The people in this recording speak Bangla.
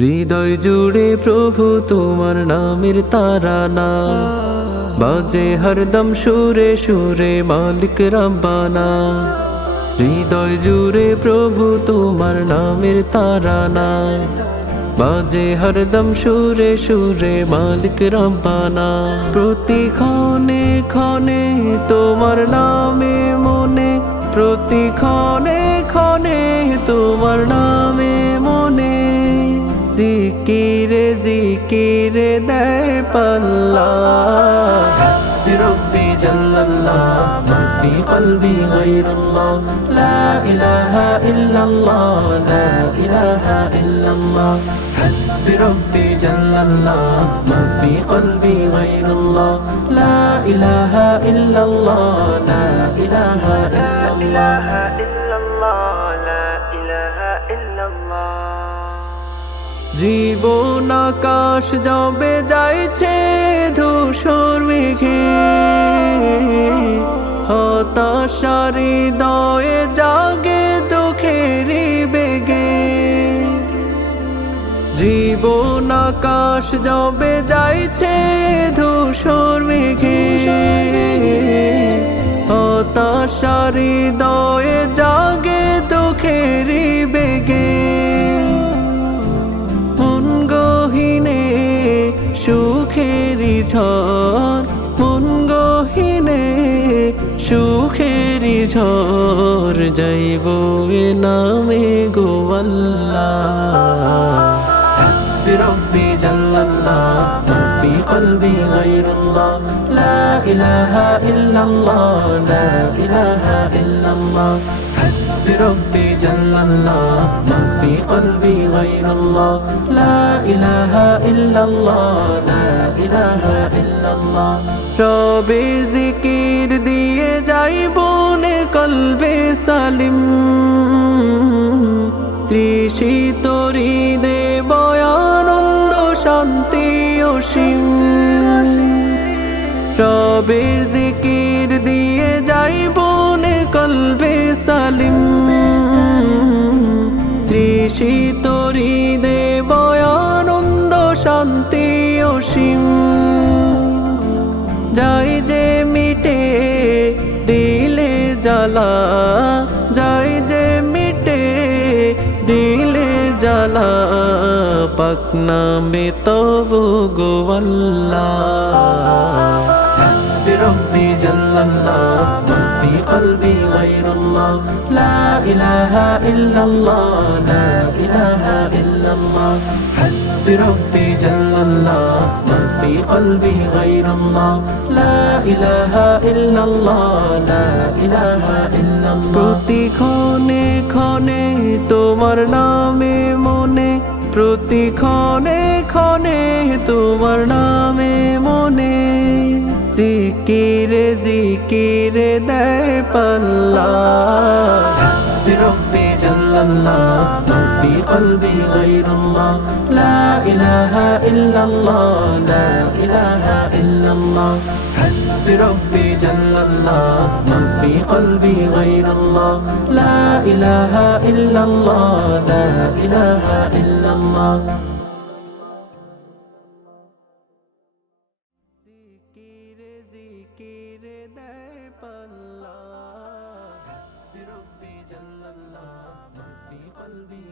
হৃদয় জুড়ে প্রভু তোমার নামের তারানা বাজে হরদম, সুরে সুরে মালিক রব্বানা হৃদয় জুড়ে প্রভু তোমার নামের তারানা বাজে হরদম, সুরে সুরে মালিক রব্বানা প্রতি ক্ষণে ক্ষণে তোমার নামে মনে প্রতি ক্ষণে ক্ষণে তোমার নামে জিকিরে জিকিরে দেয় পাল্লা حسبي ربي جل الله ما في قلبي غير الله لا إله إلا الله لا إله إلا الله حسبي ربي جل الله ما في قلبي غير الله لا إله إلا الله لا إله জীবন আকাশ জবে যাইছে ধূসর মেঘে। হতাশার হৃদয়ে জাগে দুঃখেরি বেগে। জীবন আকাশ জবে যাইছে ধূসর মেঘে। হতাশার দয়ে জাগে দুঃখেরি বেগে। ঝড় মন গহিনে সুখের ঝড় যাইব নামে গোয়াল্লা রব্বি জাল্লাল্লাহ। قلبي غير الله لا إله إلا الله لا إله إلا الله حسبي ربي جل الله ما في قلبي غير الله لا إله إلا الله لا إله إلا الله রবের জিকির দিয়ে যাইব নে কলবে সালিম তৃষিতরি দেব অসীম রবের জিকির দিয়ে যাইব বনে কলবে সালিম। পাকনা মে তব গোয়াল্লা حسبي ربي جل الله ما في قلبي غير الله لا إله إلا الله لا إله إلا الله حسبي ربي جل الله ما في قلبي غير الله لا إله إلا الله لا إله إلا الله প্রতি ক্ষণে ক্ষণে তোমার নামে মনে প্রতি ক্ষণে ক্ষণে তোমার নামে মনে। জিকিরে জিকিরে দেয় পাল্লা। রব্বি إلا الله من في قلبي غير الله. لا إله إلا الله لا إله إلا الله. حسبي ربي جل الله من في قلبي غير الله. لا إله إلا الله لا إله إلا الله. ربي جل الله. will be